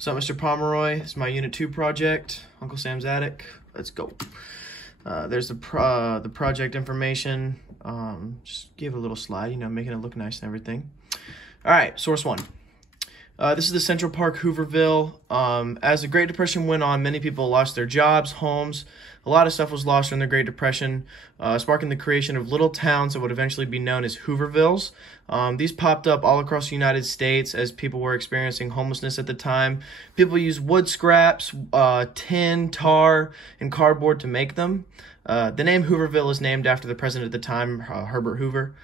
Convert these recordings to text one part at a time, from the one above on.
So, Mr. Pomeroy, it's my Unit 2 project, Uncle Sam's Attic. Let's go. There's the project information. Just give a little slide, you know, making it look nice and everything. All right, source 1. This is the Central Park, Hooverville. As the Great Depression went on, many people lost their jobs, homes. A lot of stuff was lost during the Great Depression, sparking the creation of little towns that would eventually be known as Hoovervilles. These popped up all across the United States as people were experiencing homelessness at the time. People used wood scraps, tin, tar, and cardboard to make them. The name Hooverville is named after the president at the time, Herbert Hoover.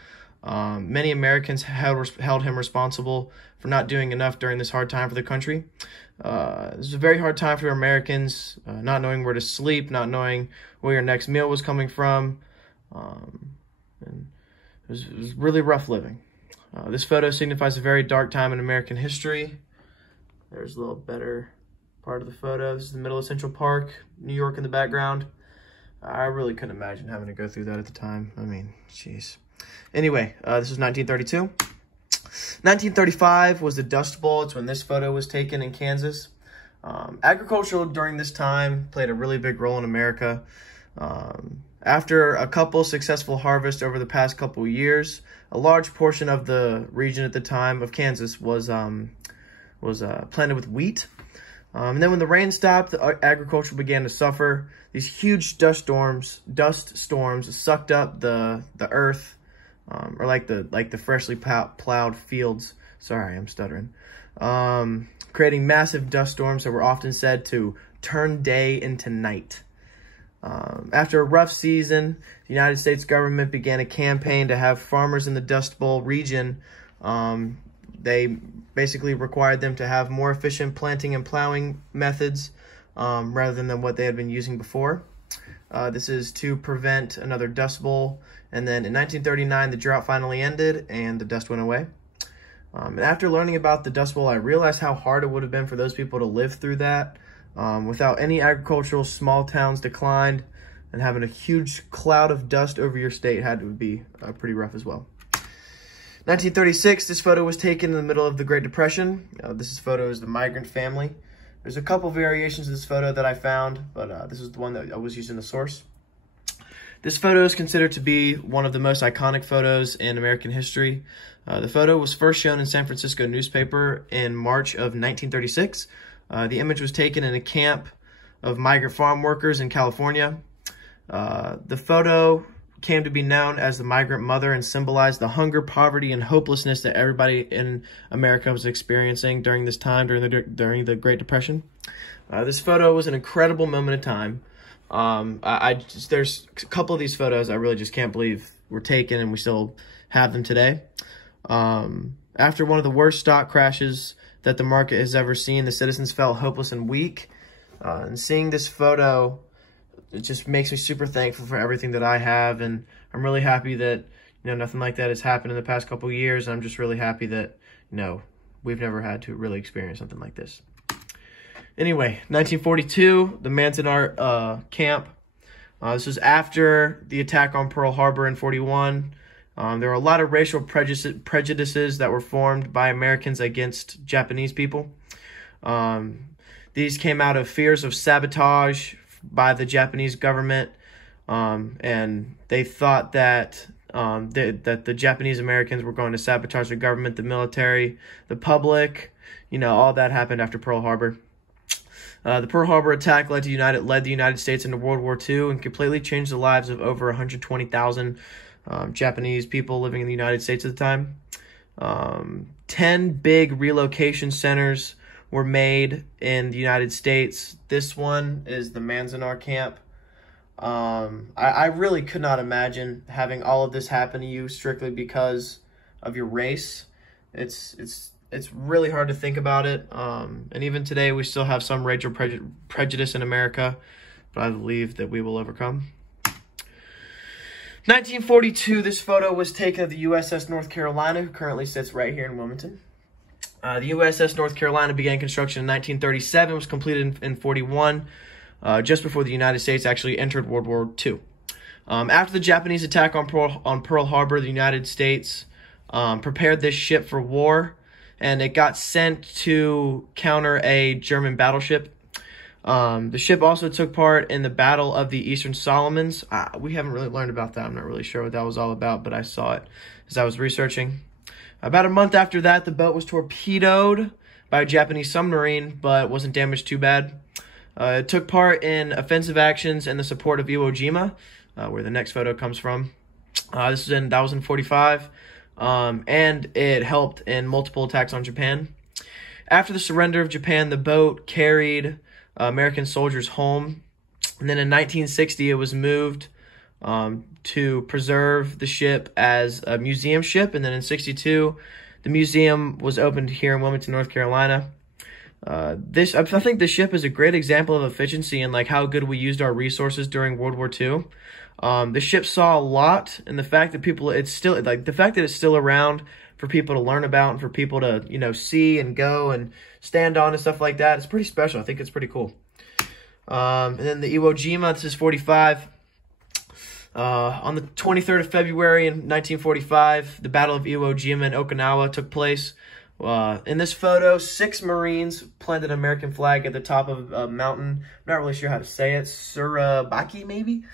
Many Americans held him responsible for not doing enough during this hard time for the country. This was a very hard time for Americans, not knowing where to sleep, not knowing where your next meal was coming from. And it was really rough living. This photo signifies a very dark time in American history. There's a little better part of the photo. This is the middle of Central Park, New York in the background. I really couldn't imagine having to go through that at the time. I mean, jeez. Anyway, this was 1932. 1935 was the Dust Bowl. It's when this photo was taken in Kansas. Agriculture during this time played a really big role in America. After a couple successful harvests over the past couple years, a large portion of the region at the time of Kansas was planted with wheat. And then when the rain stopped, the agriculture began to suffer. These huge dust storms sucked up the earth, or like the freshly plowed fields. Sorry, I'm stuttering. Creating massive dust storms that were often said to turn day into night. After a rough season, the United States government began a campaign to have farmers in the Dust Bowl region. They basically required them to have more efficient planting and plowing methods rather than what they had been using before. This is to prevent another Dust Bowl. And then in 1939, the drought finally ended and the dust went away. And after learning about the Dust Bowl, I realized how hard it would have been for those people to live through that. Without any agricultural, small towns declined, and having a huge cloud of dust over your state had to be pretty rough as well. 1936, this photo was taken in the middle of the Great Depression. This photo is the migrant family. There's a couple variations of this photo that I found, but this is the one that I was using the source. This photo is considered to be one of the most iconic photos in American history. The photo was first shown in San Francisco newspaper in March of 1936. The image was taken in a camp of migrant farm workers in California. The photo came to be known as the Migrant Mother and symbolized the hunger, poverty, and hopelessness that everybody in America was experiencing during this time, during the Great Depression. This photo was an incredible moment of time. There's a couple of these photos I really just can't believe were taken and we still have them today. After one of the worst stock crashes that the market has ever seen, the citizens felt hopeless and weak. And seeing this photo, it just makes me super thankful for everything that I have, and I'm really happy that, you know, nothing like that has happened in the past couple of years. I'm just really happy that, you know, we've never had to really experience something like this. Anyway, 1942, the Manzanar Camp. This was after the attack on Pearl Harbor in 41. There were a lot of racial prejudices that were formed by Americans against Japanese people. These came out of fears of sabotage by the Japanese government, and they thought that that the Japanese Americans were going to sabotage the government, the military, the public. You know, all that happened after Pearl Harbor. The Pearl Harbor attack led the United States into World War II and completely changed the lives of over 120,000 Japanese people living in the United States at the time. 10 big relocation centers were made in the United States. This one is the Manzanar Camp. I really could not imagine having all of this happen to you strictly because of your race. It's really hard to think about it. And even today, we still have some racial prejudice in America, but I believe that we will overcome. 1942, this photo was taken of the USS North Carolina, who currently sits right here in Wilmington. The USS North Carolina began construction in 1937, was completed in 41, just before the United States actually entered World War II. After the Japanese attack on Pearl Harbor, the United States prepared this ship for war. and it got sent to counter a German battleship. The ship also took part in the Battle of the Eastern Solomons. We haven't really learned about that. I'm not really sure what that was all about, but I saw it as I was researching. About a month after that, the boat was torpedoed by a Japanese submarine, but wasn't damaged too bad. It took part in offensive actions in the support of Iwo Jima, where the next photo comes from. That was in 1945, and it helped in multiple attacks on Japan. After the surrender of Japan, the boat carried American soldiers home, and then in 1960 it was moved to preserve the ship as a museum ship, and then in 1962 the museum was opened here in Wilmington, North Carolina. I think the ship is a great example of efficiency and like how good we used our resources during World War II. The ship saw a lot, and the fact that it's still around for people to learn about and for people to, you know, see and go and stand on and stuff like that, it's pretty special. I think it's pretty cool. And then the Iwo Jima, this is 45. On the 23rd of February in 1945, the Battle of Iwo Jima in Okinawa took place. In this photo, 6 Marines planted an American flag at the top of a mountain. I'm not really sure how to say it. Surabaki, maybe?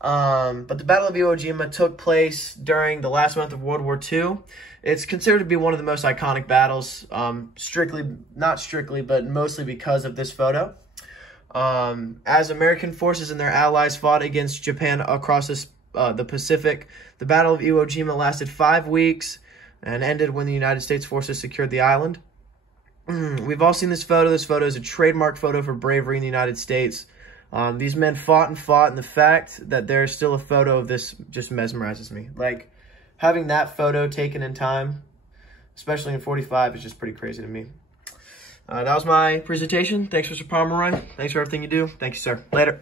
But the Battle of Iwo Jima took place during the last month of World War II. It's considered to be one of the most iconic battles, not strictly, but mostly because of this photo. As American forces and their allies fought against Japan across the Pacific, the Battle of Iwo Jima lasted 5 weeks and ended when the United States forces secured the island. We've all seen this photo. This photo is a trademark photo for bravery in the United States. These men fought and fought, and the fact that there's still a photo of this just mesmerizes me. Like, having that photo taken in time, especially in 45, is just pretty crazy to me. That was my presentation. Thanks, Mr. Pomeroy. Thanks for everything you do. Thank you, sir. Later.